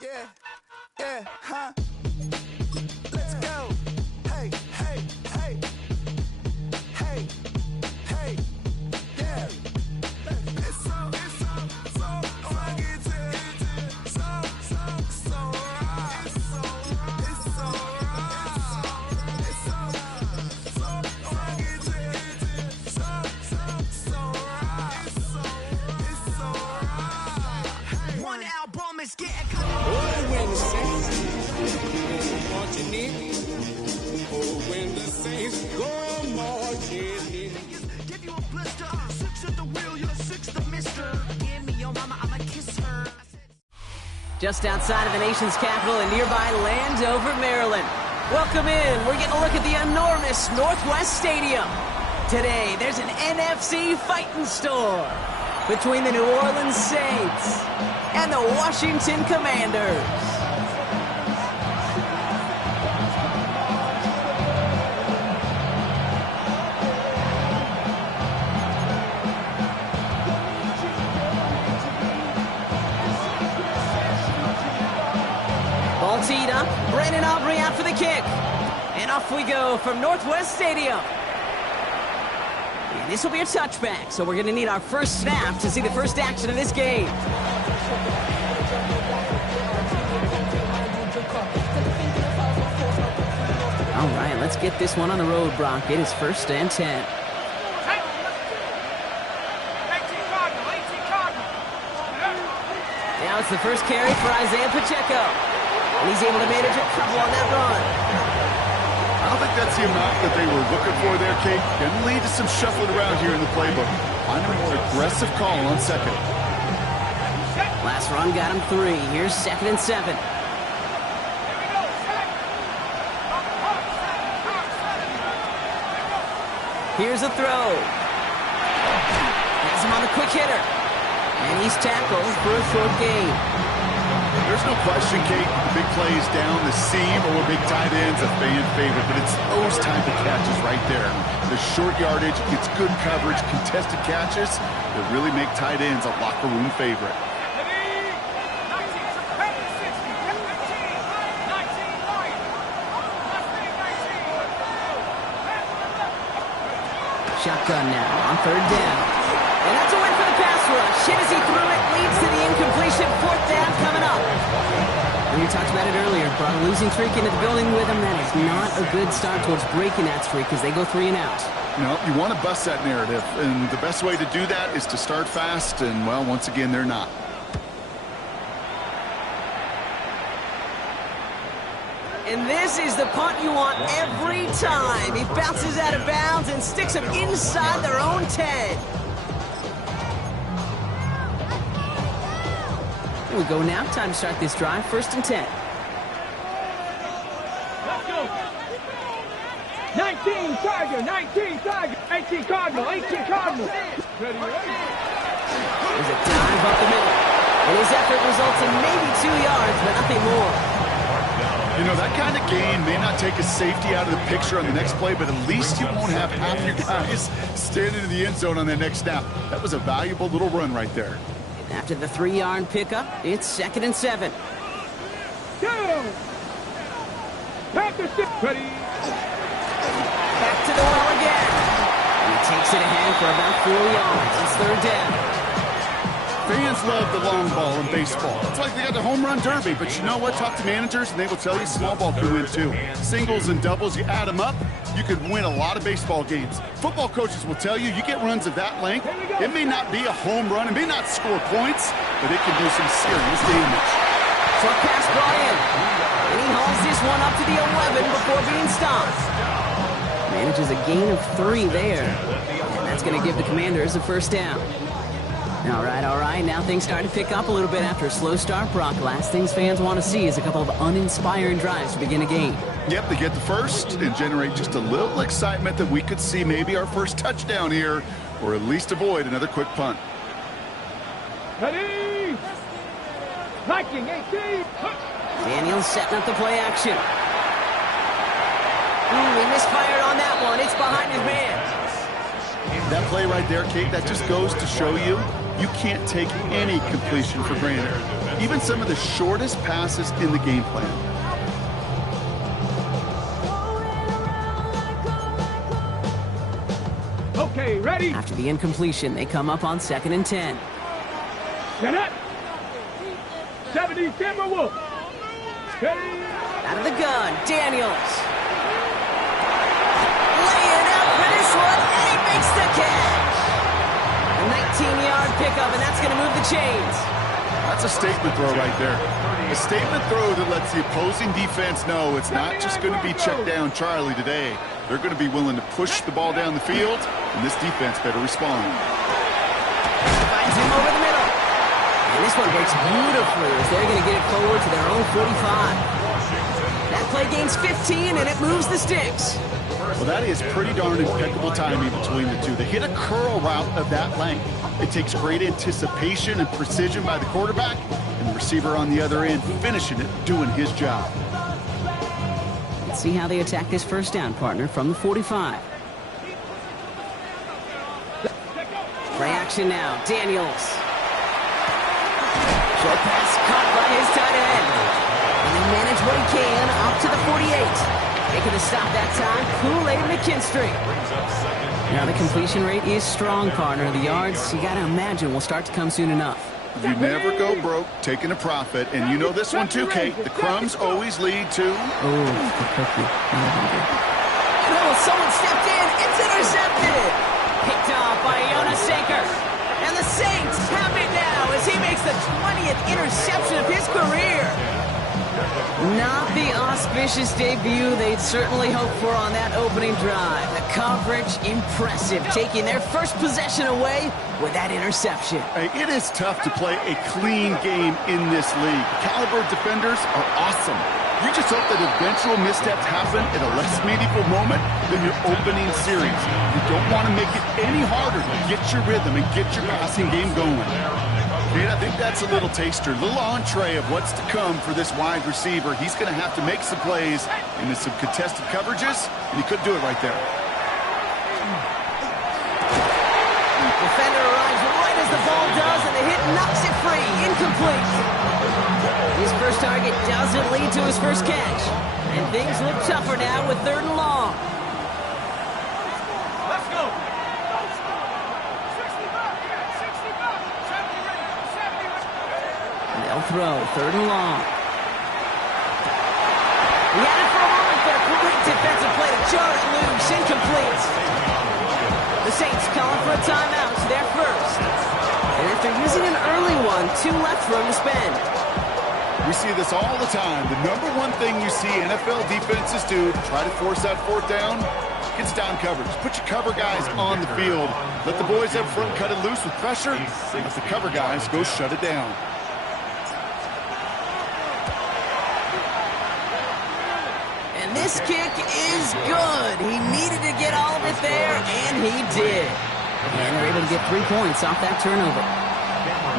Yeah, yeah, huh? Let's go. Hey, hey, hey. Hey, hey, yeah. It's so rugged. So right. It's so rugged. It's so right. One album is getting when the saints marching in, when the saints go marching in. Give you a blister, 6 at the wheel, you're 6th, mister. Give me your mama, I'ma kiss her. Just outside of the nation's capital in nearby Landover, Maryland. Welcome in. We're getting a look at the enormous Northwest Stadium. Today, there's an NFC fighting store between the New Orleans Saints and the Washington Commanders. Ball teed up. Brandon Aubrey out for the kick. And off we go from Northwest Stadium. And this will be a touchback, so we're going to need our first snap to see the first action of this game. All right, let's get this one on the road, Brock. It is 1st and 10. Now it's the first carry for Isaiah Pacheco. And he's able to manage a couple on that run. I don't think that's the amount that they were looking for there, Kate. Can lead to some shuffling around here in the playbook. Find a more aggressive call on second. Last run got him 3. Here's 2nd and 7. Here's a throw. Has him on the quick hitter. And he's tackled for a short gain. There's no question, Kate, the big plays down the seam or big tight ends, a fan favorite, but it's those type of catches right there. The short yardage, gets good coverage, contested catches that really make tight ends a locker room favorite. Shotgun now on 3rd down. And that's a win for the pass rush. Hit as he threw it, leads to the incompletion. 4th down coming up. And we talked about it earlier. Brought a losing streak into the building with him. That is not a good start towards breaking that streak as they go 3 and out. You know, you want to bust that narrative, and the best way to do that is to start fast, and, well, once again, they're not. And this is the punt you want every time. He bounces out of bounds and sticks them inside their own 10. Here we go now. Time to start this drive. 1st and 10. Let's go. 19 Tiger, 19 Tiger, 18 Cardinal, 18 Cardinal. Ready, ready. There's a dive up the middle. And his effort results in maybe 2 yards, but nothing more. You know, that kind of gain may not take a safety out of the picture on the next play, but at least you won't have half your guys standing in the end zone on that next snap. That was a valuable little run right there. After the 3-yard pickup, it's 2nd and 7. Go! Panther ready. Back to the well again. He takes it ahead for about 4 yards. It's 3rd down. Fans love the long ball in baseball. It's like they got the home run derby, but you know what? Talk to managers, and they will tell you small ball can win too. Singles and doubles, you add them up, you could win a lot of baseball games. Football coaches will tell you, you get runs of that length, it may not be a home run, it may not score points, but it can do some serious damage. Short pass brought in. And he hauls this one up to the 11 before being stopped. Manages a gain of 3 there. And that's going to give the Commanders a 1st down. All right. Now things starting to pick up a little bit after a slow start. Brock, last things fans want to see is a couple of uninspiring drives to begin a game. Yep, they get the first and generate just a little excitement that we could see maybe our first touchdown here, or at least avoid another quick punt. Ready. Viking 18. Daniels setting up the play action. He misfired on that one. It's behind his man. That play right there, Kate, that just goes to show you, you can't take any completion for granted. Even some of the shortest passes in the game plan. Okay, ready? After the incompletion, they come up on 2nd and 10. Set up. 70 Timberwolves. Out of the gun, Daniels. Laying out for this one, and he makes the catch. A 19-yard pickup, and that's going to move the chains. That's a statement throw right there. A statement throw that lets the opposing defense know it's not just going to be check down Charlie today. They're going to be willing to push the ball down the field, and this defense better respond. Finds him over the middle. And this one breaks beautifully as they're going to get it forward to their own 45. That play gains 15, and it moves the sticks. Well, that is pretty darn impeccable timing between the two. They hit a curl route of that length. It takes great anticipation and precision by the quarterback, and the receiver on the other end finishing it, doing his job. Let's see how they attack this first down, partner, from the 45. Play action now, Daniels. Short pass caught by his tight end. And they manage what he can up to the 48. Making the stop that time, Kool-Aid McKinstry. Now the completion rate is strong, partner. The yards, you got to imagine, will start to come soon enough. You never go broke taking a profit, and you know this one too, Kate. The crumbs always lead to... Oh, the cookie. Oh, someone stepped in. It's intercepted. Picked off by Jonas Saker. And the Saints have it now as he makes the 20th interception of his career. Not the auspicious debut they'd certainly hoped for on that opening drive. The coverage, impressive, taking their first possession away with that interception. Hey, it is tough to play a clean game in this league. Caliber defenders are awesome. You just hope that eventual missteps happen at a less meaningful moment than your opening series. You don't want to make it any harder to get your rhythm and get your passing game going. Kate, I think that's a little taster, a little entree of what's to come for this wide receiver. He's going to have to make some plays into some contested coverages, and he couldn't do it right there. Defender arrives right as the ball does, and the hit knocks it free. Incomplete. His first target doesn't lead to his first catch. And things look tougher now with 3rd and long. Let's go. They'll throw 3rd and long. He had it for a moment, but a great defensive play to jar it loose. Incomplete. The Saints calling for a timeout. It's their first. And after using an early one, 2 left for him to spend. We see this all the time. The number one thing you see NFL defenses do to try to force that 4th down, gets down coverage. Put your cover guys on the field. Let the boys up front cut it loose with pressure. Let the cover guys go shut it down. And this kick is good. He needed to get all of it there, and he did. And they're able to get 3 points off that turnover.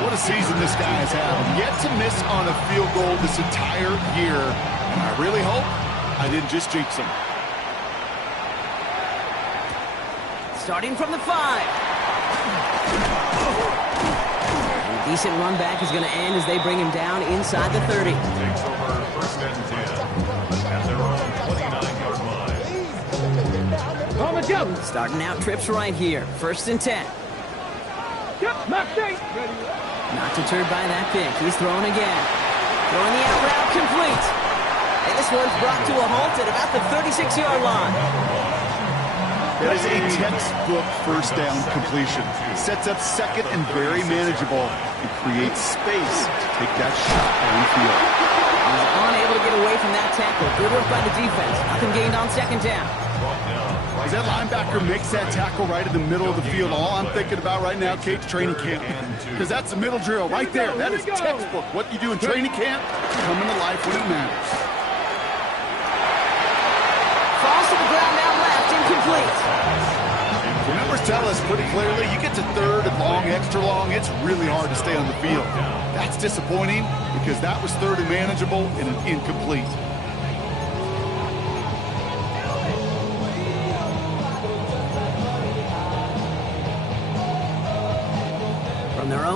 What a season this guy has had. Yet to miss on a field goal this entire year. And I really hope I didn't just jinx him. Starting from the 5. And a decent run back is going to end as they bring him down inside the 30. Takes over 1st and 10 at their own 29-yard line. On the jump. Starting out trips right here. 1st and 10. Yep, left eight. Not deterred by that pick. He's throwing again. Throwing the out route complete. And this one's brought to a halt at about the 36-yard line. That is a textbook 1st down completion. Sets up 2nd and very manageable and creates space to take that shot downfield. He's unable to get away from that tackle. Good work by the defense. Nothing gained on 2nd down. As that linebacker makes that tackle right in the middle of the field, all I'm thinking about right now, Kate's training camp. Because that's a middle drill right there. That is textbook. What you do in training camp, coming to life when it matters. Falls to the ground now left, incomplete. The numbers tell us pretty clearly, you get to 3rd and long, extra long, it's really hard to stay on the field. That's disappointing because that was 3rd and manageable and an incomplete.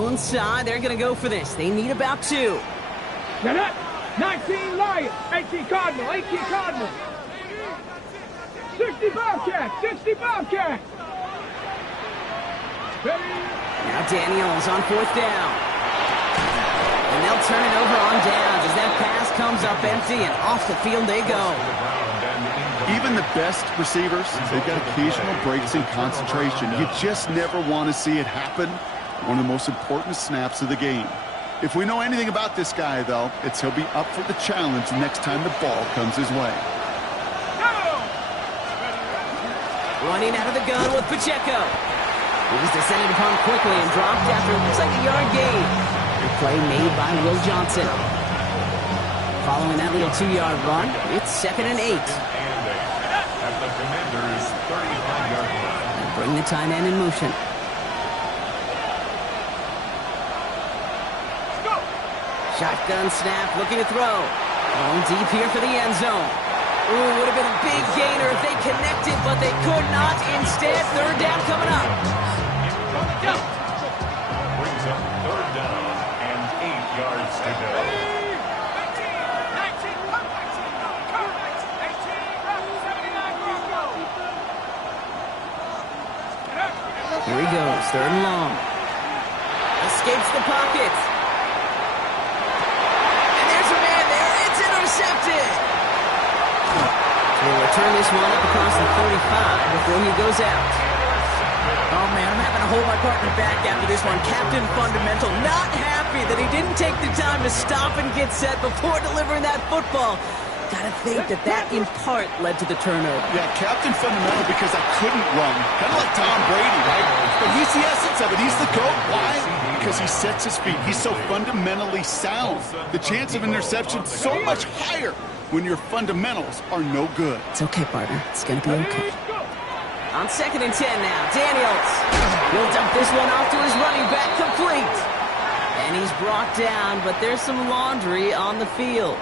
Still inside. They're going to go for this. They need about 2. Get up. 19 Lions, 18 Cardinal, 18 Cardinal. 60 Bobcats, 60 Bobcats. Now Daniels on 4th down. And they'll turn it over on downs as that pass comes up empty and off the field they go. Even the best receivers, they've got occasional breaks in concentration. You just never want to see it happen. One of the most important snaps of the game. If we know anything about this guy, though, it's he'll be up for the challenge next time the ball comes his way. Running out of the gun with Pacheco. He was descended upon quickly and dropped after it looks like a yard gain. The play made by Will Johnson. Following that little 2-yard run, it's 2nd and 8. At the Commanders' 35-yard line. And bring the tight end in motion. Shotgun snap, looking to throw. Going deep here for the end zone. Ooh, would have been a big gainer if they connected, but they could not. Instead, 3rd down coming up. Brings up 3rd down and 8 yards to go. Here he goes, 3rd and long. Escapes the pocket. And there's a man there. It's intercepted. We'll return this one up across the 35 before he goes out. Oh, man, I'm having to hold my partner back after this one. Captain Fundamental not happy that he didn't take the time to stop and get set before delivering that football. Gotta think that in part led to the turnover. Yeah, Captain Fundamental because I couldn't run. Kind of like Tom Brady, right? But he's the essence of it. He's the GOAT. Why? Because he sets his feet. He's so fundamentally sound. The chance of interception so much higher when your fundamentals are no good. It's okay, partner. It's gonna be okay. On 2nd and 10 now, Daniels. He'll dump this one off to his running back, complete. And he's brought down, but there's some laundry on the field.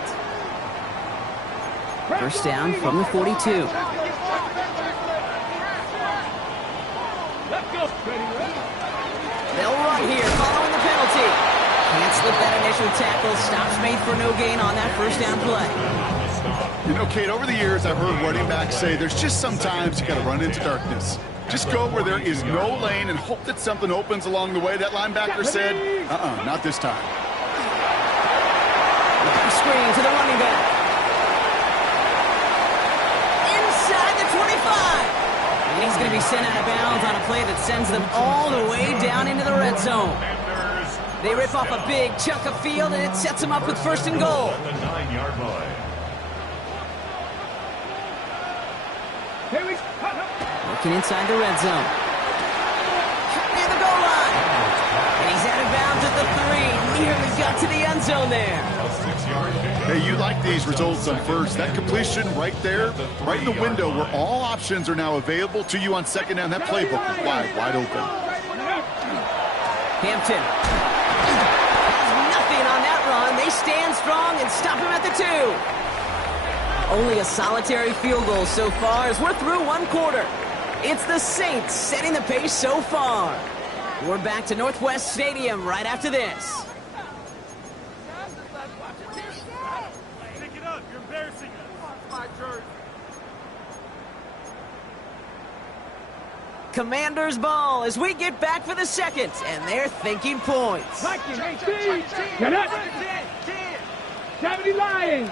1st down from the 42. Let's go. They'll run here following the penalty. Can't slip that initial tackle. Stops made for no gain on that 1st down play. You know, Kate, over the years, I've heard running backs say there's just sometimes you got to run into darkness. Just go where there is no lane and hope that something opens along the way. That linebacker said, not this time. Screen to the running back. Inside the 25. And he's going to be sent out of bounds on a play that sends them all the way down into the red zone. They rip off a big chunk of field, and it sets them up with 1st and goal. At the 9-yard line. Looking inside the red zone. Near the goal line. And he's out of bounds at the 3. Nearly got to the end zone there. A 6-yard pickup. Hey, you like these results on first. That completion right there, right in the window where all options are now available to you on 2nd down. That playbook is wide open. Hampton has nothing on that run. They stand strong and stop him at the 2. Only a solitary field goal so far as we're through 1 quarter. It's the Saints setting the pace so far. We're back to Northwest Stadium right after this. Pick it up. You're embarrassing us. My jersey. Commanders ball as we get back for the 2nd, and they're thinking points. 18. Get up. 70 Lions.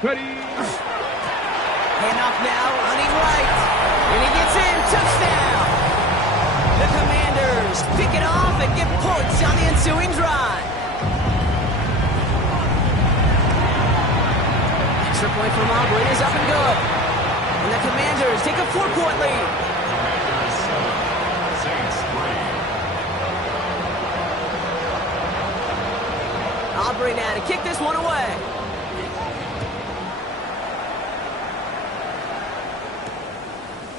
Ready. Handoff now, running right. And he gets in, touchdown. The Commanders pick it off and get points on the ensuing drive. Extra point from Aubrey is up and good. And the Commanders take a 4-point lead. Commanders 7, Saints 3. Aubrey now to kick this one away.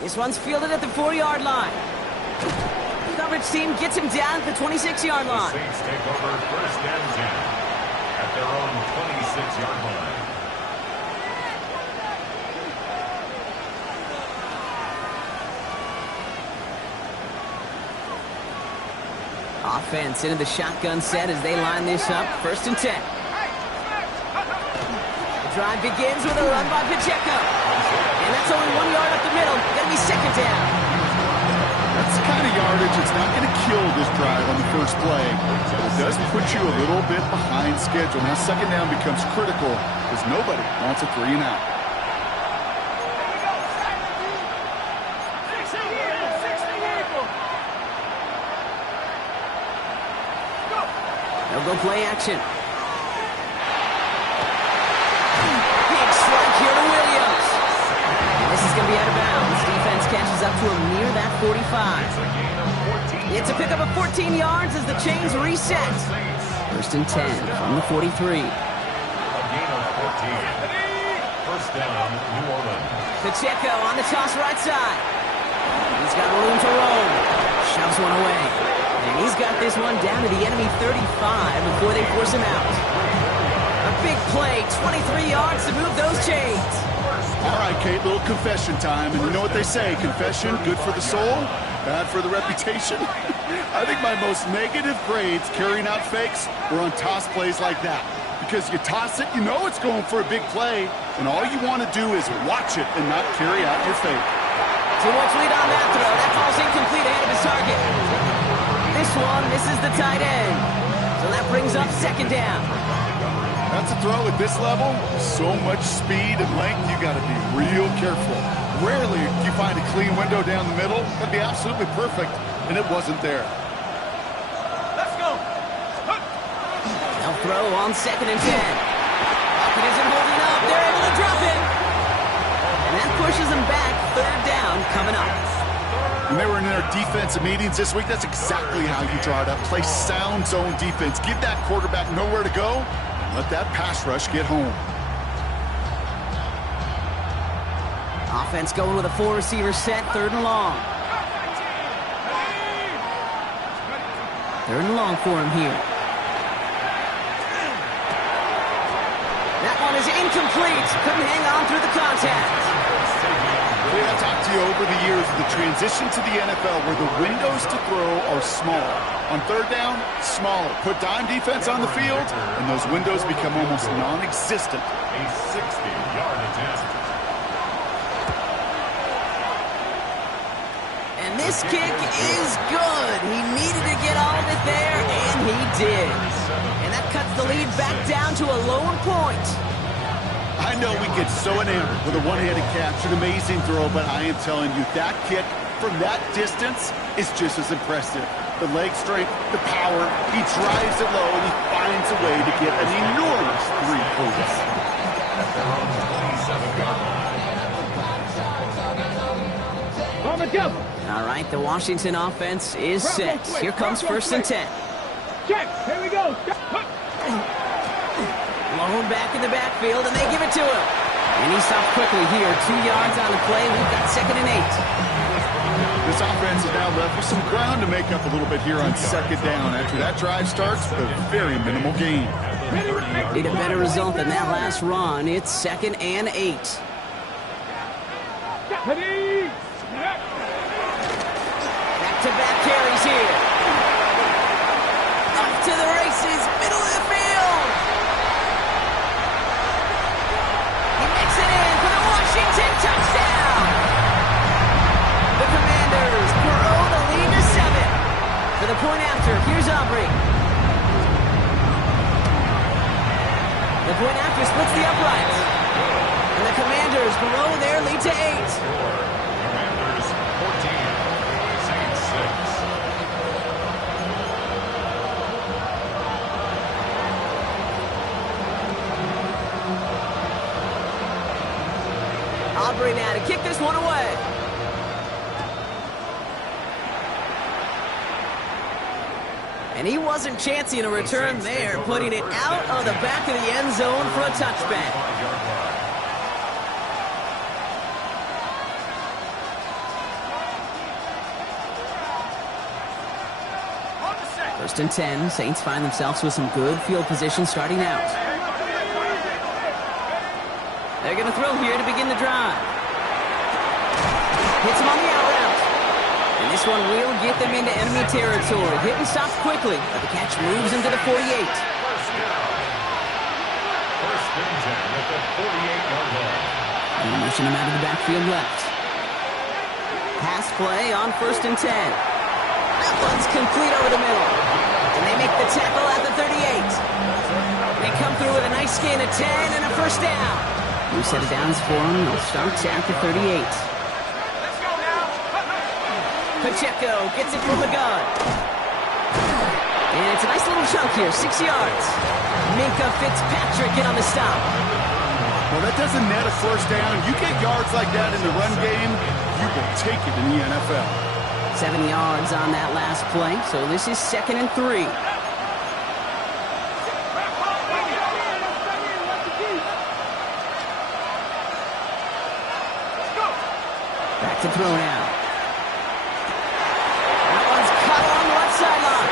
This one's fielded at the 4-yard line. Coverage team gets him down at the 26-yard line. Saints take over 1st and 10 at their own 26-yard line. Offense into the shotgun set as they line this up. 1st and 10. The drive begins with a run by Pacheco. And that's only 1 yard up the middle. Gonna be 2nd down. That's the kind of yardage that's not going to kill this drive on the first play. But it does put you a little bit behind schedule. Now 2nd down becomes critical because nobody wants a 3 and out. They'll go play action. Big strike here to Williams. And this is going to be out of bounds. Defense catches up to him near that 45. It's a pickup of 14 yards as the chains reset. 1st and 10 from the 43. A gain of 14. 1st down, New Orleans. Pacheco on the toss right side. He's got room to roll. Shoves one away. And he's got this one down to the enemy 35 before they force him out. A big play, 23 yards to move those chains. All right, Kate, little confession time. And you know what they say, confession, good for the soul, bad for the reputation. I think my most negative grades carrying out fakes were on toss plays like that. Because you toss it, you know it's going for a big play, and all you want to do is watch it and not carry out your fake. Too much lead on that throw. That ball's incomplete ahead of his target. This one misses the tight end. So that brings up 2nd down. That's a throw at this level. So much speed and length, you got to be real careful. Rarely do you find a clean window down the middle. That'd be absolutely perfect, and it wasn't there. Let's go. They'll throw on 2nd and 10. Pocket isn't holding up. They're able to drop it. And that pushes them back. 3rd down coming up. When they were in their defensive meetings this week, that's exactly how you draw it up. Play sound zone defense. Give that quarterback nowhere to go. Let that pass rush get home. Offense going with a 4-receiver set. 3rd and long. 3rd and long for him here. That one is incomplete. Couldn't hang on through the contact. I've talked to you over the years of the transition to the NFL where the windows to throw are smaller. On 3rd down, smaller. Put dime defense on the field, and those windows become almost non-existent. A 60-yard attempt. And this kick is good. He needed to get all of it there, and he did. And that cuts the lead back down to a lower point. I know we get so enamored with a one-handed catch, an amazing throw, but I am telling you, that kick from that distance is just as impressive. The leg strength, the power, he drives it low, and he finds a way to get an enormous 3 points. On the jump. All right, the Washington offense is set. Here comes 1st and 10. Check. Here we go. Blown back in the backfield, and they give it to him. And he stops quickly here. 2 yards on the play. We've got 2nd and 8. This offense is now left with some ground to make up a little bit here on 2nd down. After that drive starts, a very minimal gain. Need a better result than that last run. It's 2nd and 8. Ready. Back-to-back carries here. Up to the races, middle of the field. He makes it in for the Washington touchdown. The Commanders grow the lead to 7. For the point after, here's Aubrey. The point after splits the uprights. And the Commanders grow their lead to 8. Commanders 14, Saints 6. Aubrey now to kick this one away. And he wasn't chancing a return there, putting it out of the back of the end zone for a touchback. 5-yard line. 1st and 10. Saints find themselves with some good field position starting out. They're going to throw here to begin the drive. Hits him on the out route. And And this one will get them into enemy territory. Hit and stop quickly, but the catch moves into the 48. First and 10 at the 48-yard line. And motion him out of the backfield left. Pass play on 1st and 10. That one's complete over the middle. And they make the tackle at the 38. They come through with a nice gain of 10 and a first down. New set of downs for them. They'll start at the 38. Pacheco gets it from the gun. And it's a nice little chunk here, 6 yards. Minka Fitzpatrick in on the stop. Well, that doesn't net a first down. You get yards like that in the run game, you will take it in the NFL. 7 yards on that last play, so this is 2nd and 3. Back to throw now. That one's cut along the left sideline.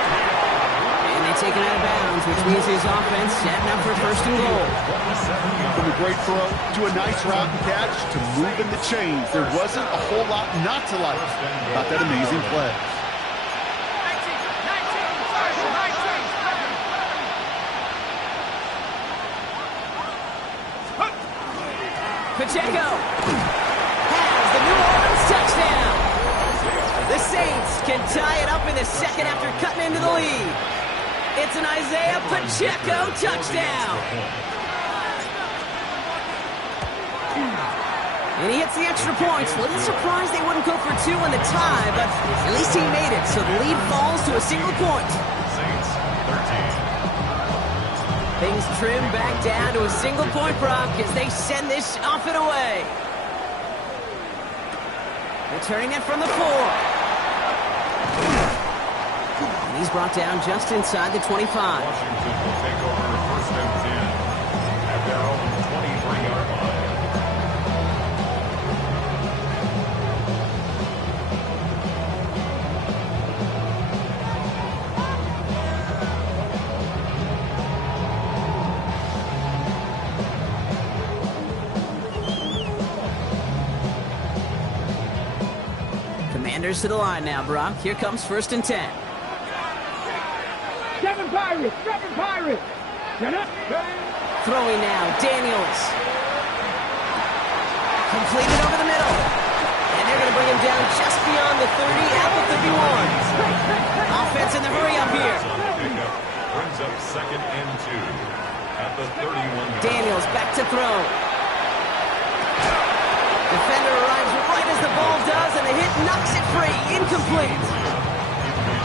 And they take it out of bounds, which means his offense setting up for 1st and goal. From a great throw to a nice route and catch to moving the chains. There wasn't a whole lot not to like about that amazing play. Pacheco has the New Orleans touchdown. The Saints can tie it up in the second after cutting into the lead. It's an Isaiah Pacheco touchdown. And he hits the extra points. A little surprised they wouldn't go for 2 in the tie, but at least he made it, so the lead falls to a single point. Saints 13. Things trim back down to a single point, Brock, as they send this off and away. Returning it from the 4. And he's brought down just inside the 25. Washington will take over 1st and 10 at their own 23-yard line. Commanders to the line now, Brock. Here comes 1st and 10. 7 Pirates! 7 Pirates! Throwing now, Daniels. Completed over the middle. And they're going to bring him down just beyond the 30 at the 31. Offense in the hurry up here. Brings up 2nd and 2 at the 31. Daniels back to throw. Defender arrives right as the ball does, and the hit knocks it free. Incomplete.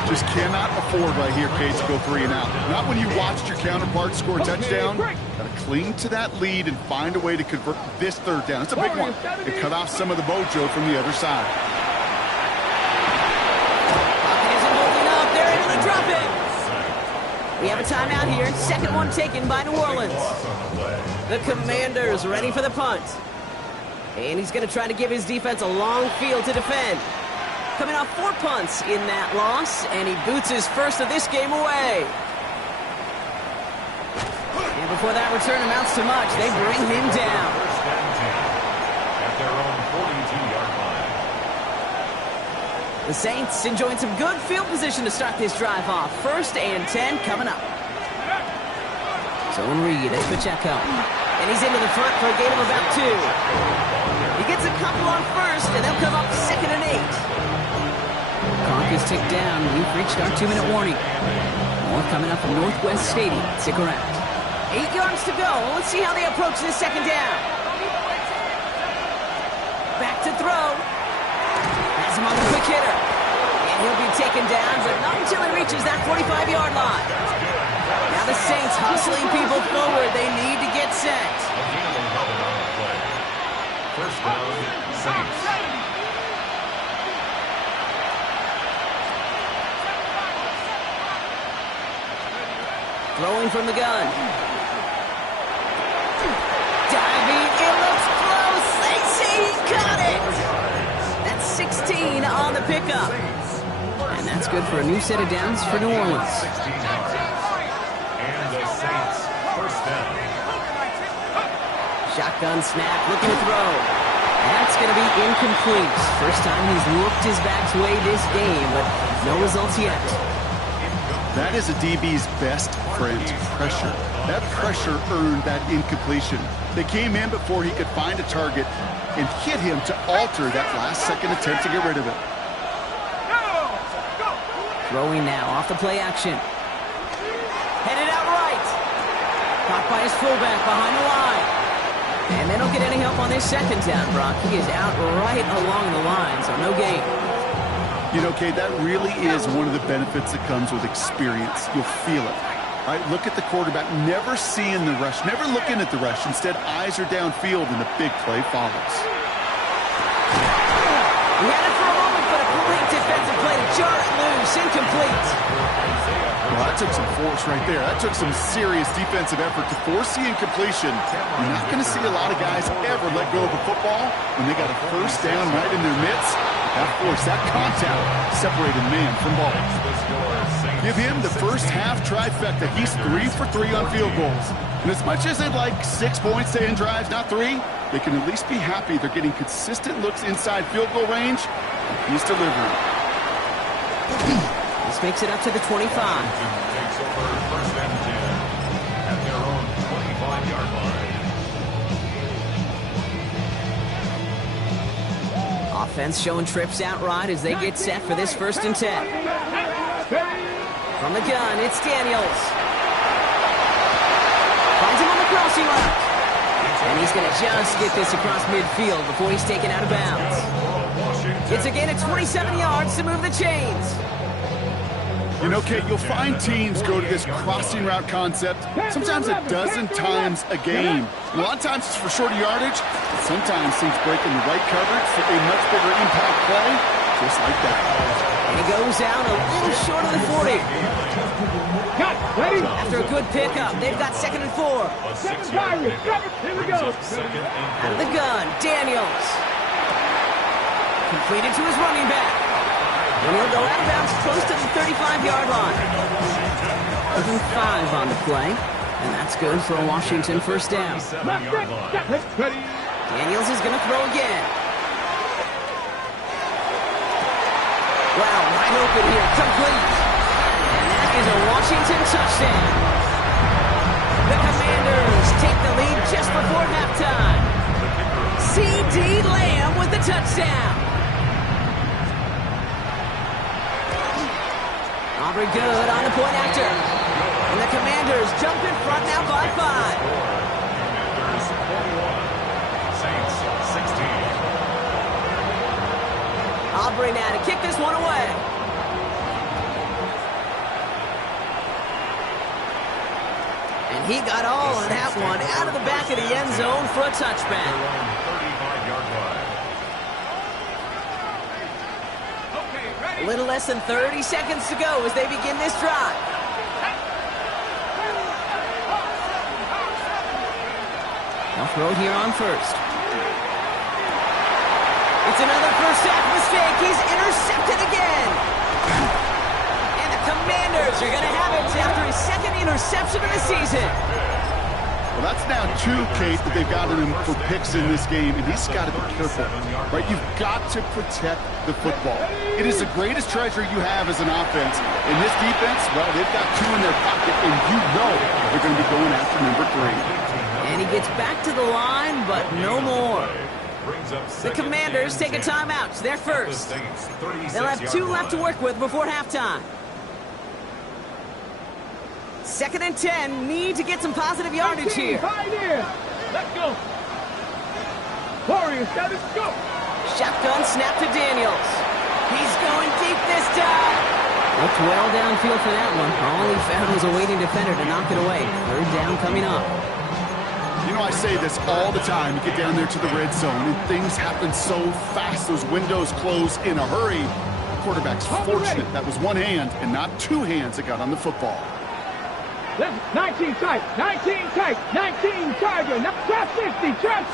Just cannot afford right here, Cade, to go 3 and out. Not when you watched your counterpart score a touchdown. Got to cling to that lead and find a way to convert this 3rd down. It's a big one. It cut off some of the mojo from the other side. Pocket isn't holding up. They're able to drop it. We have a timeout here. 2nd one taken by New Orleans. The Commanders ready for the punt. And he's going to try to give his defense a long field to defend. Coming off 4 punts in that loss, and he boots his first of this game away. And before that return amounts to much, they bring him down. 1st and 10 at their own 42-yard line. The Saints enjoying some good field position to start this drive off. 1st and 10 coming up. Zone read as Pacheco. And he's into the front for a gain of about 2. He gets a couple on 1st, and they'll come up 2nd and 8. Clock is ticked down. We've reached our 2-minute warning. More coming up from Northwest Stadium. Stick around. 8 yards to go. Let's see how they approach this 2nd down. Back to throw. Has him on the quick hitter. And he'll be taken down, but not until he reaches that 45-yard line. Now the Saints hustling people forward. They need to get set. Again, they held it on the play. 1st down, Saints. Throwing from the gun. Diving. It looks close. They say he caught it. That's 16 on the pickup. And that's good for a new set of downs for New Orleans. 16 yards. And the Saints, 1st down. Shotgun snap, looking to throw. That's going to be incomplete. First time he's looked his back's way this game, but no results yet. That is a DB's best friend, pressure. That pressure earned that incompletion. They came in before he could find a target and hit him to alter that last-second attempt to get rid of it. Throwing now off the play action. Headed out right. Caught by his fullback behind the line. And they don't get any help on this second down, Brock. He is out right along the line, so no gain. You know, Kate, that really is one of the benefits that comes with experience. You'll feel it. All right, look at the quarterback, never seeing the rush, never looking at the rush. Instead, eyes are downfield, and the big play follows. He had it for a moment, but a great defensive play to jar it loose. Incomplete. Well, that took some force right there. That took some serious defensive effort to force the incompletion. You're not going to see a lot of guys ever let go of the football when they got a first down right in their midst. That force, that contact, separated man from ball. Give him the first half trifecta. He's 3 for 3 on field goals. And as much as they'd like 6 points to end drives, not 3, they can at least be happy they're getting consistent looks inside field goal range. He's delivering. This makes it up to the 25. Takes over first and 10 at their own 25-yard line. Offense showing trips out right as they get set for this first and 10. From the gun, it's Daniels. Finds him on the crossing route. And he's going to just get this across midfield before he's taken out of bounds. It's a gain of 27 yards to move the chains. You know, Kate, you'll find teams go to this crossing route concept sometimes a dozen times a game. And a lot of times it's for shorter yardage, but sometimes teams break in the right coverage for a much bigger impact play, just like that. And he goes out a little short of the 40. Cut. Ready? After a good pickup, they've got 2nd and 4. Second time. Here we go. Out of the gun, Daniels. Completed to his running back. And he'll go out of bounds close to the 35-yard line. 5 on the play. And that's good for a Washington first down. Ready? Daniels is going to throw again. Wow, wide open here. Complete. And that is a Washington touchdown. The Commanders take the lead just before halftime. C.D. Lamb with the touchdown. Aubrey good on the point after. And the Commanders jump in front now by 5. Commanders 41, Saints 16. Aubrey now to kick this one away. And he got all of that one out of the back of the end zone for a touchback. 35-yard line. A little less than 30 seconds to go as they begin this drive. They'll throw it here on first. It's another first half mistake. He's intercepted again. And the Commanders are going to have it after his 2nd interception of the season. Well, that's now 2, Kate, that they've gotten him for picks in this game, and he's got to be careful, right? You've got to protect the football. It is the greatest treasure you have as an offense. In this defense, well, they've got 2 in their pocket, and you know they're going to be going after number 3. And he gets back to the line, but no more. The Commanders take a timeout. They're first. They'll have 2 left to work with before halftime. 2nd and 10, need to get some positive yardage here. Let's go. Warriors, let's go. Shotgun snap to Daniels. He's going deep this time. Looked well downfield for that one. All he found was a waiting defender to knock it away. 3rd down coming up. You know, I say this all the time. You get down there to the red zone, and things happen so fast. Those windows close in a hurry. The quarterback's fortunate that was 1 hand and not 2 hands that got on the football. 19 tight, 19 tight, 19 tiger, trap 50, trap.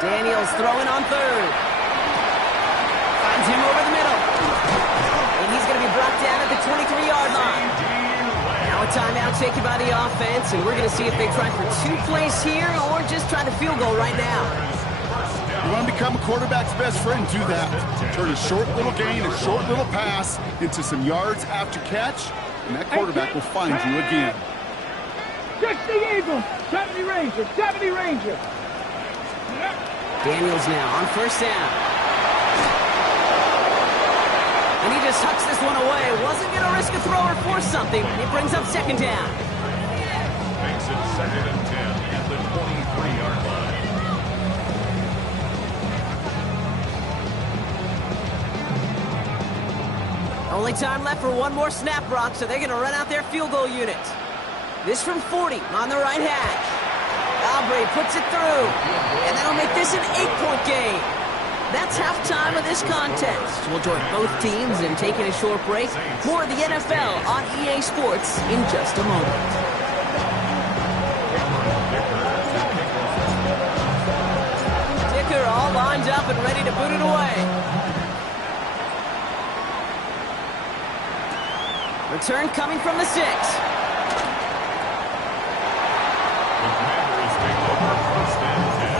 Daniels throwing on 3rd. Finds him over the middle. And he's going to be brought down at the 23-yard line. Now a timeout taken by the offense, and we're going to see if they try for 2 plays here or just try the field goal right now. You want to become a quarterback's best friend, do that. Turn a short little gain, a short little pass into some yards after catch, and that quarterback will find you again. 60 Eagles, 70 Rangers, 70 Rangers. Daniels now on first down. And he just tucks this one away. Wasn't going to risk a throw or force something. It brings up second down. Makes it 2nd and 10 at the 23-yard line. Only time left for one more snap, Brock, so they're going to run out their field goal unit. This from 40 on the right hash. Aubrey puts it through, and that'll make this an 8-point game. That's halftime of this contest. We'll join both teams in taking a short break. More of the NFL on EA Sports in just a moment. Dicker all lined up and ready to boot it away. Return coming from the 6. The Commanders take over 1st and 10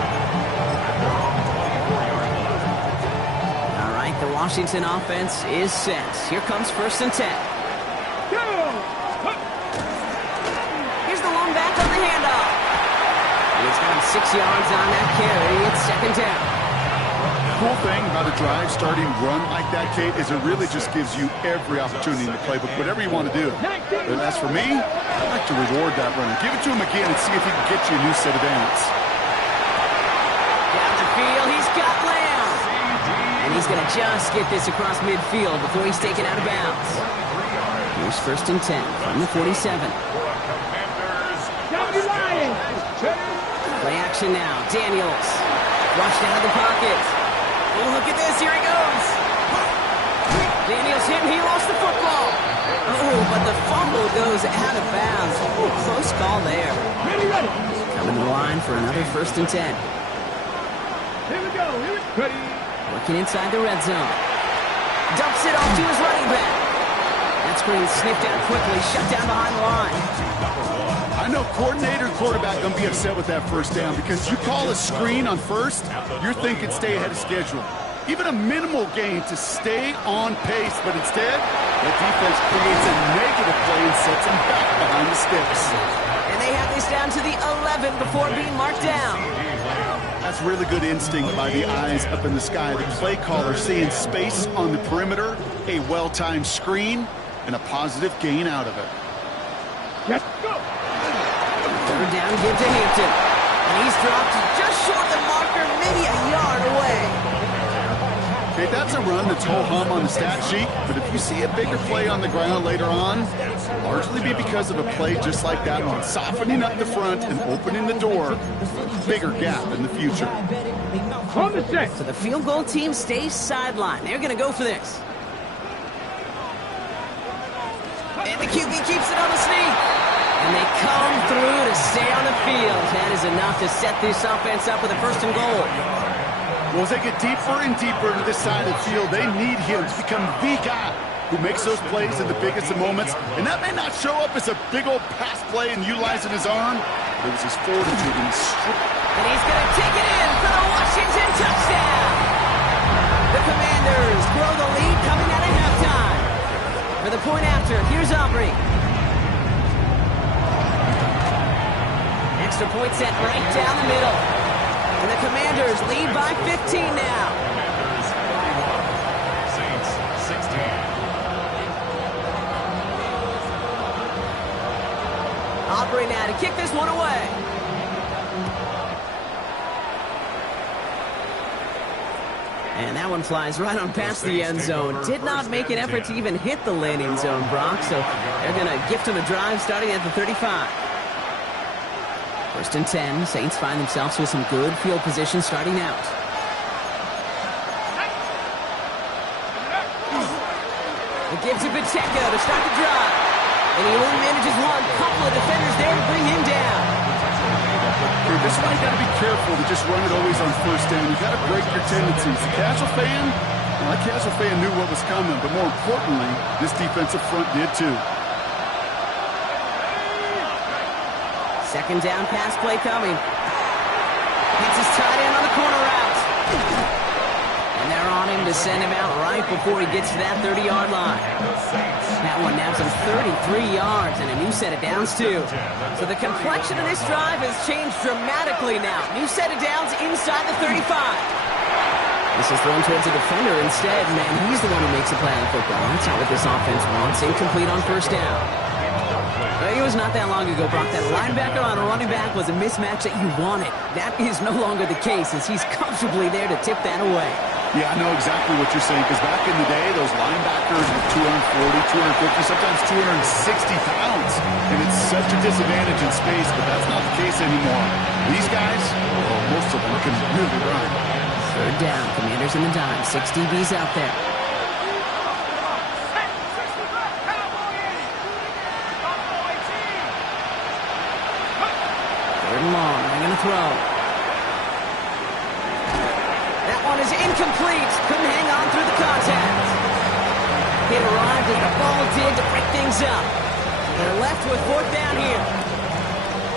at their own 24-yard line. All right, the Washington offense is set. Here comes 1st and 10. Go! Here's the long back on the handoff. He's got him 6 yards on that carry. It's second down. The cool thing about a drive starting run like that, Kate, is it really just gives you every opportunity in the playbook, whatever you want to do. But as for me, I'd like to reward that runner. Give it to him again and see if he can get you a new set of downs. Down the field, he's got Lamb. And he's going to just get this across midfield before he's taken out of bounds. Here's 1st and 10 from the 47. Down the line! Play action now. Daniels. Rushed out of the pocket. Oh, look at this. Here he goes. Daniels hit and he lost the football. Oh, but the fumble goes out of bounds. Oh, close call there. Ready, ready. Coming to the line for another 1st and 10. Here we go. Here we go. Ready. Working inside the red zone. Dumps it off to his running back. That screen sniffed out quickly. Shut down behind the line. I know coordinator and quarterback going to be upset with that 1st down because you call a screen on 1st, you're thinking stay ahead of schedule. Even a minimal gain to stay on pace, but instead, the defense creates a negative play and sets them back behind the sticks. And they have this down to the 11 before being marked down. That's really good instinct by the eyes up in the sky. The play caller seeing space on the perimeter, a well-timed screen, and a positive gain out of it. Let's go. 3rd down, give to Hampton. And he's dropped just short of the marker, maybe a yard away. Okay, that's a run that's ho-hum on the stat sheet, but if you see a bigger play on the ground later on, it'll largely be because of a play just like that one, softening up the front and opening the door for a bigger gap in the future. On the 6. So the field goal team stays sidelined. They're going to go for this. And the QB keeps it on the sneak. And they come through to stay on the field. That is enough to set this offense up with a 1st and goal. Well, as they get deeper and deeper into this side of the field, they need him to become the guy who makes those plays in the biggest of moments. And that may not show up as a big old pass play and utilizing his arm. It was his fortitude and his strength. And he's going to take it in for the Washington touchdown. The Commanders grow the lead coming out of halftime. For the point after, here's Aubrey. Extra point set right down the middle. And the Commanders lead by 15 now. Commanders 41, Saints 16. Aubrey now to kick this one away. And that one flies right on past the end zone. Did not make an effort to even hit the landing zone, Brock. So they're going to gift him a drive starting at the 35. 1st and 10. Saints find themselves with some good field position starting out. The give to Pacheco to start the drive. And he only manages one. Couple of defenders there to bring him down. Here, this is why you got to be careful to just run it always on 1st down. You got to break your tendencies. The casual fan, well, that casual fan knew what was coming, but more importantly, this defensive front did too. 2nd down pass play coming. Hits his tight end on the corner route. And they're on him to send him out right before he gets to that 30-yard line. That one naps him 33 yards and a new set of downs, too. So the complexion of this drive has changed dramatically now. New set of downs inside the 35. This is thrown towards a defender instead. Man, he's the one who makes a play on football. That's not what this offense wants. Incomplete on first down. It was not that long ago, Brock, that linebacker on a running back was a mismatch that you wanted. That is no longer the case, as he's comfortably there to tip that away. Yeah, I know exactly what you're saying, because back in the day, those linebackers were 240, 250, sometimes 260 pounds. And it's such a disadvantage in space, but that's not the case anymore. These guys, well, most of them can really run. Third down, Commanders in the dime. 6 DBs out there. Third and long, they're going to throw. That one is incomplete. Couldn't hang on through the contact. It arrived as the ball did to break things up. They're left with fourth down here.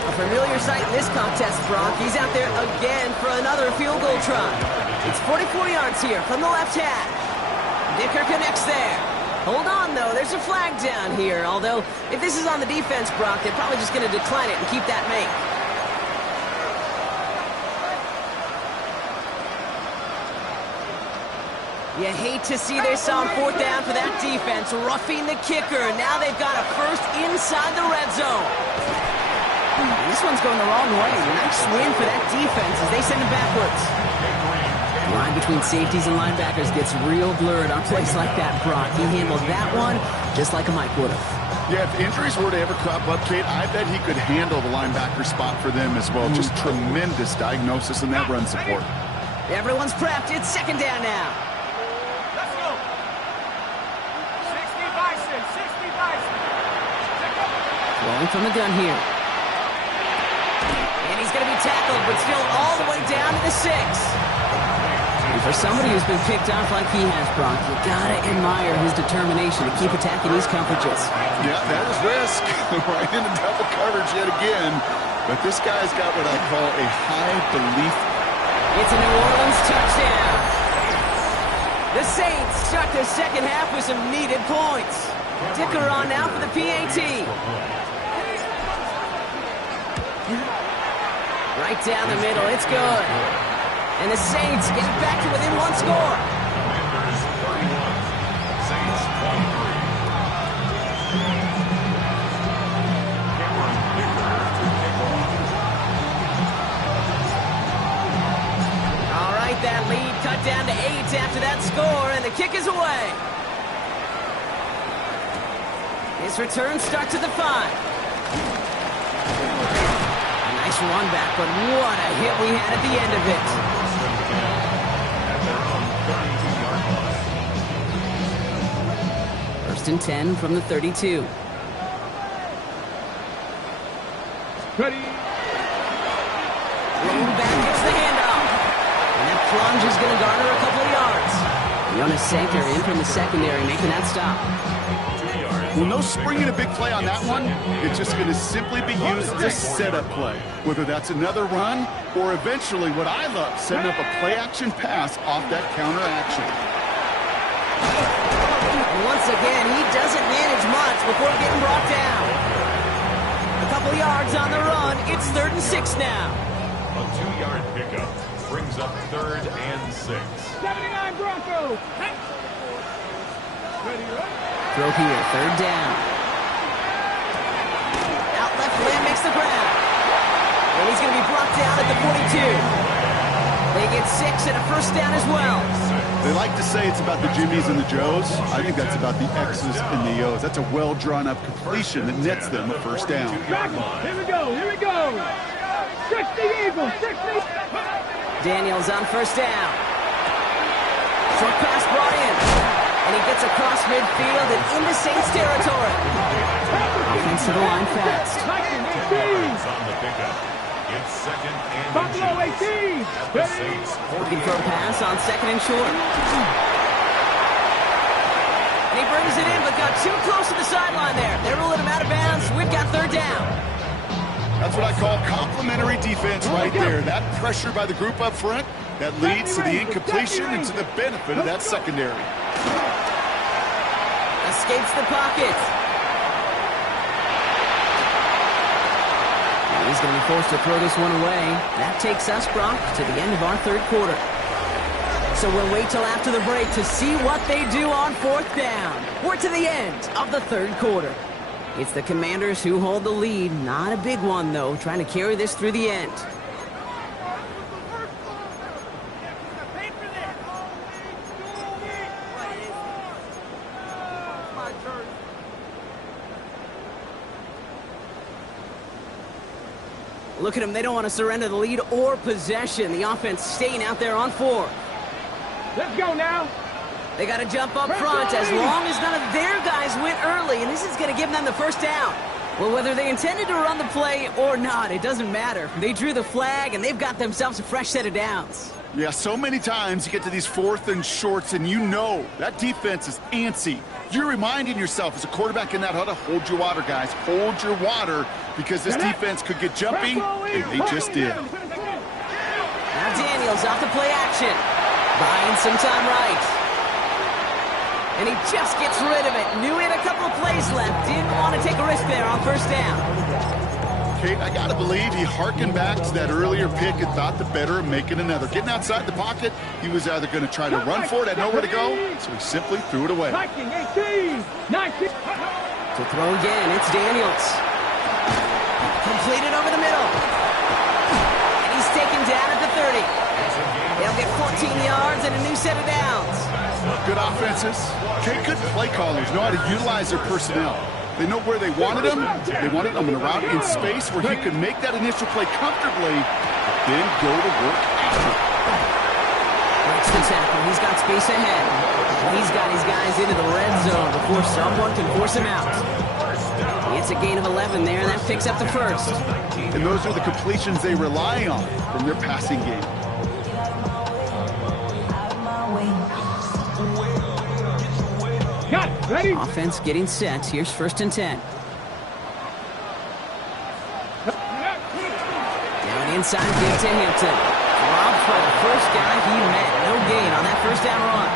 A familiar sight in this contest, Brock. He's out there again for another field goal try. It's 44 yards here from the left hash. Dicker connects there. Hold on, though. There's a flag down here. Although, if this is on the defense, Brock, they're probably just going to decline it and keep that make. You hate to see this on fourth down for that defense, roughing the kicker. Now they've got a first inside the red zone. This one's going the wrong way. Nice win for that defense as they send him backwards. The line between safeties and linebackers gets real blurred on plays like that, Brock. He handled that one just like a Mike would have. Yeah, if injuries were to ever crop up, Kate, I bet he could handle the linebacker spot for them as well. Just tremendous diagnosis in that run support. Everyone's prepped. It's second down now. Rolling from the gun here. And he's going to be tackled, but still all the way down to the 6. And for somebody who's been picked off like he has, Brock, you got to admire his determination to keep attacking these coverages. Yeah, that was risk. Right into double coverage yet again. But this guy's got what I call a high belief. It's a New Orleans touchdown. The Saints start their second half with some needed points. Dicker on now for the PAT. Right down the middle, it's good. And the Saints get back to within one score. Commanders 31, Saints 23. Cameron Dicker to kick off. All right, that lead cut down to 8 after that score, and the kick is away. His return starts at the 5. Nice run back, but what a hit we had at the end of it. At their own 32-yard line. First and 10 from the 32. Ready. Rolling back gets the handoff. And that plunge is going to garner a couple of yards. Jonas Sanker in from the secondary, making that stop. Well, no springing a big play on that one. It's just going to simply be used as a setup play. Whether that's another run or eventually what I love, setting up a play-action pass off that counter action. And once again, he doesn't manage much before getting brought down. A couple yards on the run. It's 3rd and 6 now. A 2-yard pickup brings up 3rd and 6. 79 Broncos. Ready, right? Throw here, 3rd down. Out left, Lamb makes the ground. And he's going to be brought down at the 42. They get 6 and a first down as well. They like to say it's about the Jimmies and the Joes. I think that's about the X's and the O's. That's a well-drawn-up completion that nets them a first down. Back. Here we go. Here we go. 60 Eagles. 60. Daniels on first down. Short pass brought in. And he gets across midfield and into Saints territory. Offense to the line fast. Yards on the pickup. It's 2nd and Buffalo 18. at the Saints 40. Looking for a pass on 2nd and short. And he brings it in, but got too close to the sideline there. They're ruling him out of bounds. We've got 3rd down. That's what I call complimentary defense right there. That pressure by the group up front That leads to the incompletion and to the benefit of that secondary. Escapes the pocket. He's going to be forced to throw this one away. That takes us, Brock, to the end of our third quarter. So we'll wait till after the break to see what they do on fourth down. We're to the end of the third quarter. It's the Commanders who hold the lead. Not a big one, though, trying to carry this through the end. Look at them. They don't want to surrender the lead or possession. The offense staying out there on fourth. Let's go now. They got to jump up front as long as none of their guys went early, and this is going to give them the first down. Well, whether they intended to run the play or not, it doesn't matter. They drew the flag, and they've got themselves a fresh set of downs. Yeah, so many times you get to these fourth and shorts, and you know that defense is antsy. You're reminding yourself as a quarterback in that huddle, hold your water, guys. Hold your water, because this defense could get jumping, and they just did. Now Daniels off the play action. Buying some time right. And he just gets rid of it. Knew he had a couple of plays left. Didn't want to take a risk there on first down. Kate, I got to believe he harkened back to that earlier pick and thought the better of making another. Getting outside the pocket, he was either going to try to run for it, had nowhere to go, so he simply threw it away. 19, 18, 19. To throw again, it's Daniels. Completed over the middle. And he's taken down at the 30. They'll get 14 yards and a new set of downs. Good offenses. Kate, good play callers know how to utilize their personnel. They know where they wanted him. They wanted him in a route in space where he could make that initial play comfortably, but then go to work after. Breaks the tackle. He's got space ahead. He's got his guys into the red zone before someone can force him out. It's a gain of 11 there, and that picks up the first. And those are the completions they rely on from their passing game. Got it. Ready? Offense getting set. Here's 1st and 10. Down inside, give to Hampton. Robbed for the first guy he met. No gain on that first down run.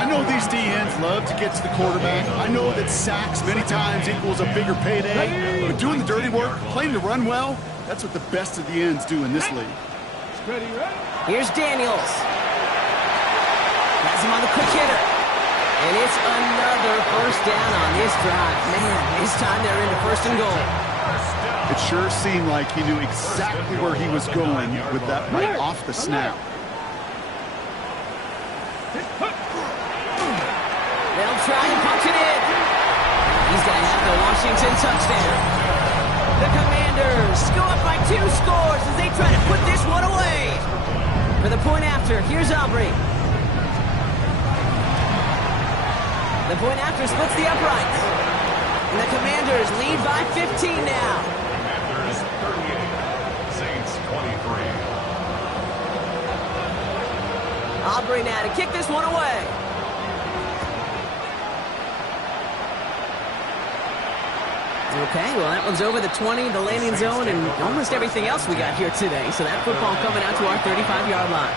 I know these DNs love to get to the quarterback. I know that sacks many times equals a bigger payday. But doing the dirty work, playing to run well, that's what the best of the ends do in this league. Ready, ready. Here's Daniels. Has him on the quick hitter. And it's another first down on this drive. Man, this time they're into 1st and goal. It sure seemed like he knew exactly where he was going with that right off the snap. They'll try and punch it in. He's going to have the Washington touchdown. The Commanders go up by 2 scores as they try to put this one away. For the point after, here's Aubrey. The point after splits the uprights. And the Commanders lead by 15 now. Commanders 38, Saints 23. Aubrey now to kick this one away. Okay, well, that one's over the 20, the landing zone, and almost everything else we got here today. So that football coming out to our 35-yard line.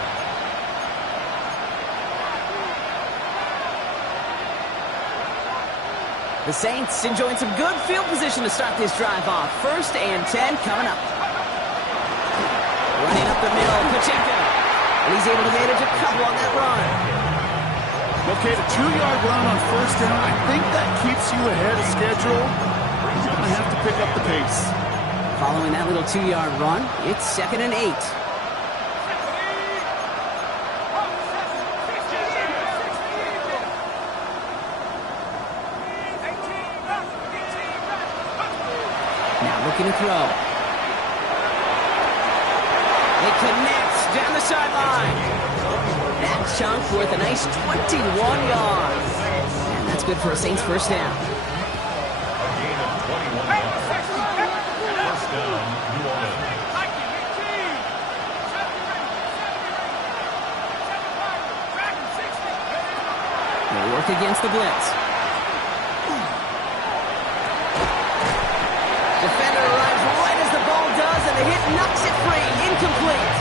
The Saints enjoying some good field position to start this drive off. 1st and 10 coming up. Running up the middle, Pacheco. And he's able to manage a couple on that run. Okay, the 2-yard run on 1st down, I think that keeps you ahead of schedule. He's going to have to pick up the pace. Following that little 2-yard run, it's 2nd and 8. Looking to throw. It connects down the sideline. That chunk worth a nice 21 yards. And that's good for a Saints first down. A gain of 21 yards. First down, New Orleans. They'll work against the blitz. Defender arrives right as the ball does, and the hit knocks it free. Incomplete.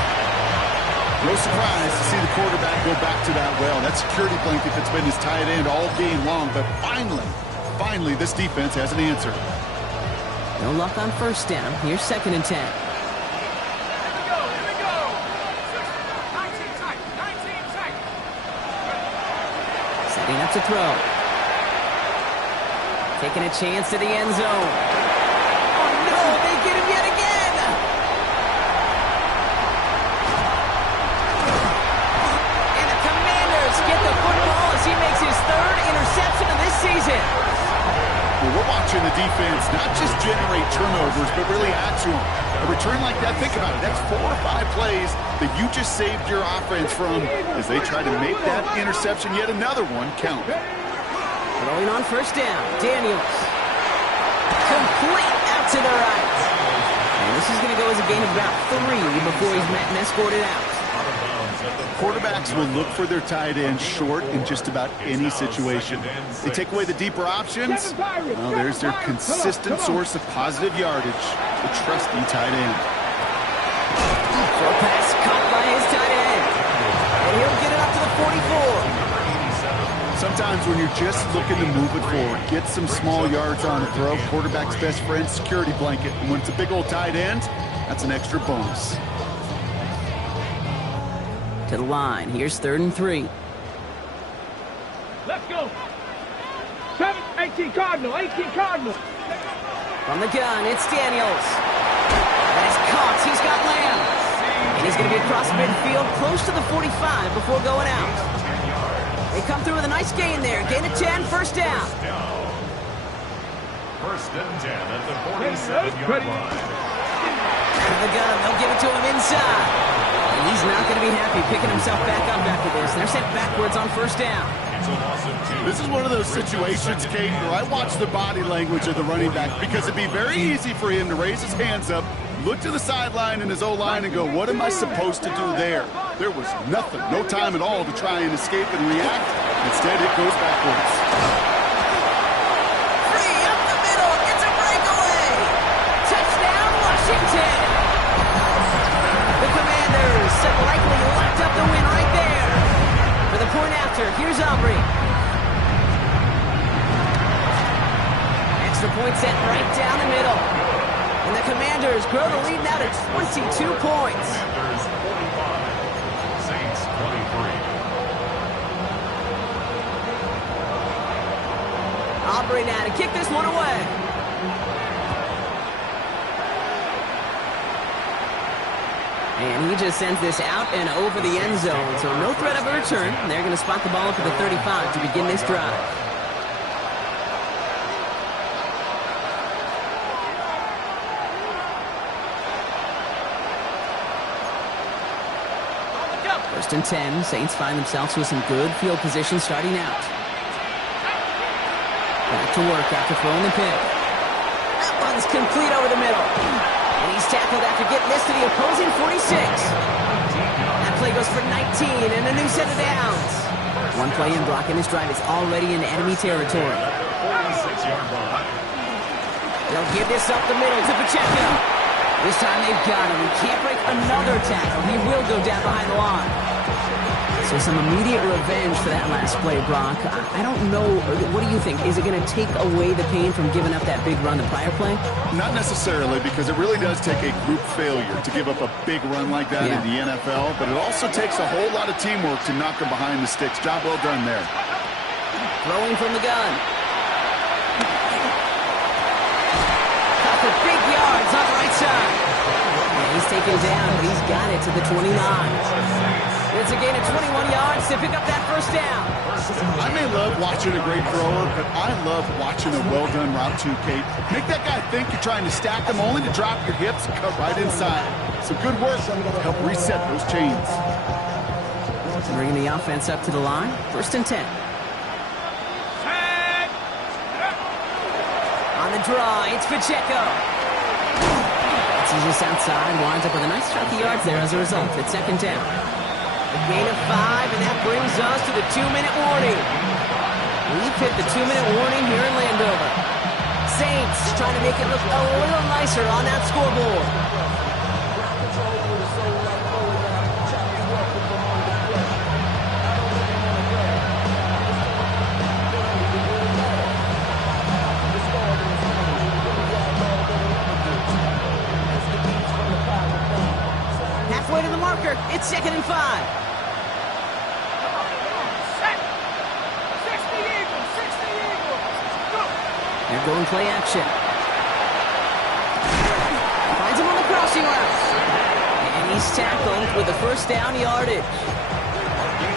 No surprise to see the quarterback go back to that well. That security blanket that's been his tight end all game long. But finally, this defense has an answer. No luck on first down. Here's 2nd and 10. Here we go. 19 tight. Setting up to throw. Taking a chance to the end zone. Oh, no, they get him yet again. And the Commanders get the football as he makes his 3rd interception of this season. Well, we're watching the defense not just generate turnovers, but really add to them. A return like that, think about it, that's 4 or 5 plays that you just saved your offense from as they try to make that interception, yet another one, count. Throwing on first down, Daniels. Complete out to the right. And this is going to go as a gain of about 3 before he's met and escorted out. Quarterbacks will look for their tight end short in just about any situation. They take away the deeper options. Well, there's their consistent source of positive yardage, the trusty tight end. Throw pass caught by his tight end. And he'll get it up to the 44. Sometimes when you're just looking to move it forward, get some small yards on the throw, quarterback's best friend, security blanket. And when it's a big old tight end, that's an extra bonus. To the line. Here's 3rd and 3. Let's go. 18 Cardinal. From the gun, it's Daniels. That is caught. He's got Lamb. And he's going to be across midfield, close to the 45 before going out. They come through with a nice gain there. Gain of 10, first down. 1st and 10 at the 47-yard line. Out of the gun, they'll give it to him inside. And he's not going to be happy picking himself back up after this. They're sent backwards on first down. It's a loss of 2. This is one of those situations, Kate, where I watch the body language of the running back because it'd be very easy for him to raise his hands up, look to the sideline in his O-line and go, what am I supposed to do there? There was nothing, no time at all to try and escape and react. Instead, it goes backwards. Free up the middle. It's a breakaway. Touchdown, Washington. The Commanders have likely locked up the win right there. For the point after, here's Aubrey. Extra point set right down the middle. And the Commanders grow the lead now to 22 points. Commanders 45, Saints 23. Aubrey now to kick this one away. And he just sends this out and over the end zone. So no threat of a return. They're going to spot the ball up at the 35 to begin this drive. First and 10. Saints find themselves with some good field position starting out. Back to work after throwing the pick. That one's complete over the middle. And he's tackled after getting this to the opposing 46. That play goes for 19 and a new set of downs. One play in blocking this drive is already in enemy territory. 46-yard line. They'll give this up the middle to Pacheco. This time they've got him. He can't break another tackle. He will go down behind the line. So some immediate revenge for that last play, Brock. I don't know. What do you think? Is it going to take away the pain from giving up that big run the prior play? Not necessarily, because it really does take a group failure to give up a big run like that in the NFL, but it also takes a whole lot of teamwork to knock them behind the sticks. Job well done there. Throwing from the gun. Got for big yards on the right side. And he's taken down, but he's got it to the 29. It's a gain of 21 yards to pick up that first down. I may love watching a great thrower, but I love watching a well-done route too, Kate. Make that guy think you're trying to stack him only to drop your hips and cut right inside. Some good work to help reset those chains. Bringing the offense up to the line. First and 10. On the draw, it's Pacheco. He's just outside, winds up with a nice chunk of yards there as a result. It's second down. A gain of 5, and that brings us to the 2-minute warning. We've hit the 2-minute warning here in Landover. Saints trying to make it look a little nicer on that scoreboard. pressure. It's 2nd and 5. Set. 60 Eagles. 60 Eagles. Go. They're going play action. Finds him on the crossing route. And he's tackled with the first down yardage.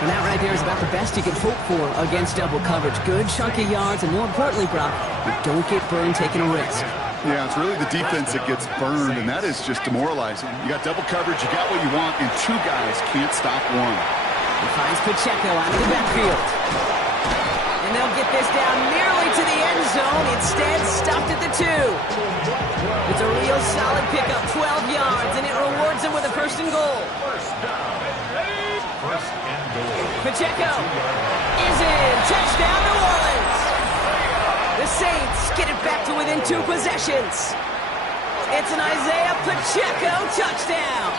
And that right there is about the best you can hope for against double coverage. Good chunky yards, and more importantly, Brock, you don't get burned taking a risk. Yeah, it's really the defense that gets burned, and that is just demoralizing. You got double coverage, you got what you want, and two guys can't stop one. He finds Pacheco out of the backfield. And they'll get this down nearly to the end zone. Instead, stopped at the 2. It's a real solid pickup, 12 yards, and it rewards him with a 1st and goal. Pacheco is in. Touchdown, New Orleans. The Saints get it back to within 2 possessions. It's an Isaiah Pacheco touchdown.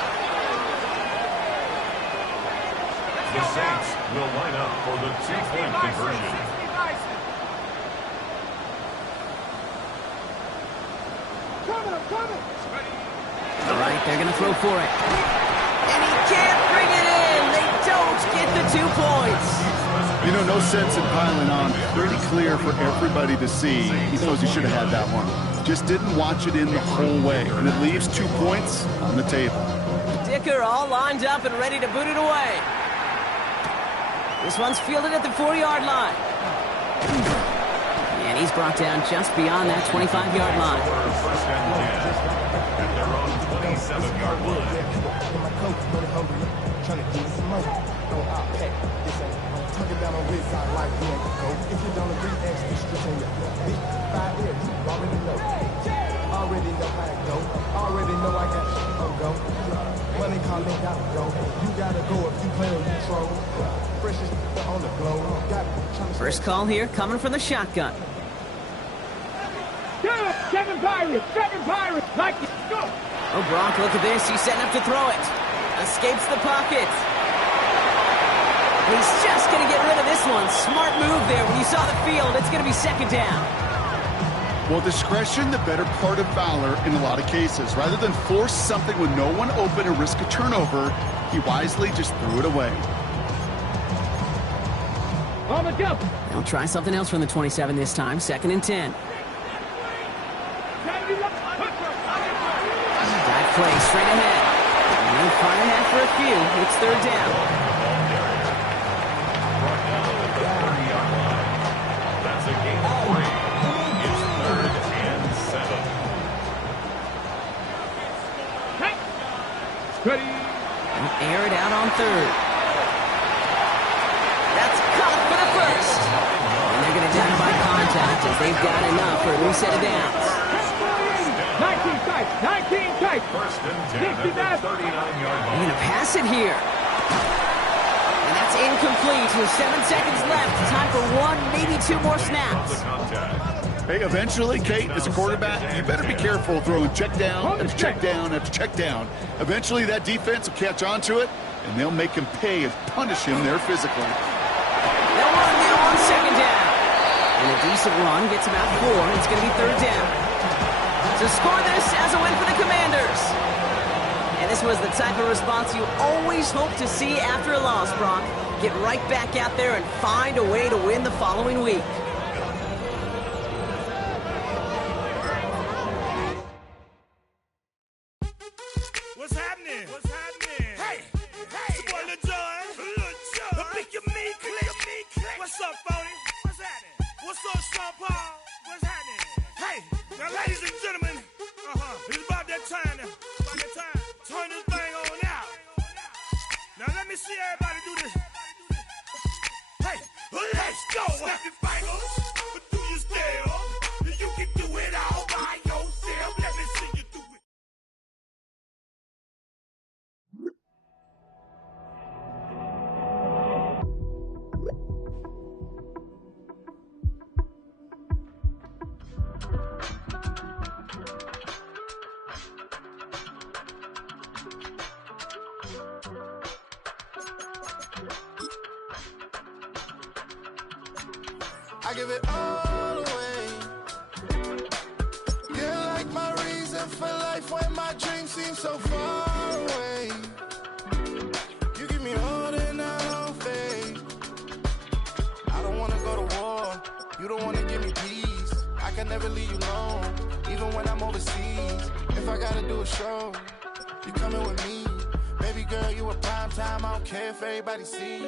The Saints will line up for the 2-point conversion. All right, they're going to throw for it. And he can't bring it in. They don't get the 2 points. You know, no sense in piling on. Pretty clear for everybody to see. He knows he should have had that one. Just didn't watch it in the whole way. And it leaves 2 points on the table. Dicker all lined up and ready to boot it away. This one's fielded at the 4-yard line. And he's brought down just beyond that 25-yard line. First and 10 at their own 27-yard line. Tucking down on his side like you ain't go. If you don't agree, extra stress on your feet. 5 years, you already know. Already know how it go. Already know I got shit on go. Money calling, gotta go. You gotta go if you play or you troll. Freshest on the glow. First call here coming from the shotgun. Good. 7 Pirates. 7 Pirates. Like it. Go. Oh, Brock, look at this. He's setting up to throw it. Escapes the pocket. He's just going to get rid of this one. Smart move there. When you saw the field, it's going to be 2nd down. Well, discretion, the better part of valor in a lot of cases. Rather than force something with no one open and risk a turnover, he wisely just threw it away. On the jump. They'll try something else from the 27 this time. 2nd and 10. Dive play straight ahead. And fire ahead for a few. It's 3rd down. That's a gain of 3. It's 3rd and 7. Ready. They'll air it out on 3rd. That's caught for the 1st. And they're going to down by contact as they've got enough for a new set of downs. 19 tight. 19 tight. First and 10 at the 39-yard They're line. going to pass it here. And that's incomplete with 7 seconds left. Time for 1, maybe 2 more snaps. Hey, eventually, Kate, as a quarterback, you better be careful throwing check down after check down after check down. Eventually, that defense will catch on to it, and they'll make him pay and punish him there physically. They'll run now on 2nd down. And a decent run gets about 4. It's going to be 3rd down. To score this as a win for the Commanders. And this was the type of response you always hope to see after a loss, Brock. Get right back out there and find a way to win the following week. What's happening? What's happening? Hey, hey, it's your boy Lil Jon. The Pick Your Me Click. What's up, Phony? What's happening? What's up, Sean Paul? What's happening? Hey, now, ladies and gentlemen, it's about that time. Turn this thing on out. Now let me see everybody do this. Hey, let's go. Snap your fingers, but do you still? You can do it all by yourself. Let me see you do it. I give it all away. You're like my reason for life when my dreams seem so far away. can never leave you alone, even when I'm overseas. If I gotta do a show, you coming with me. Baby girl, you a prime time, I don't care if everybody see.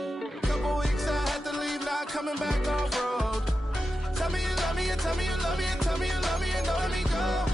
Couple weeks I had to leave, now I'm coming back off road. Tell me you love me, and tell me you love me, and tell me you love me, and don't let me go.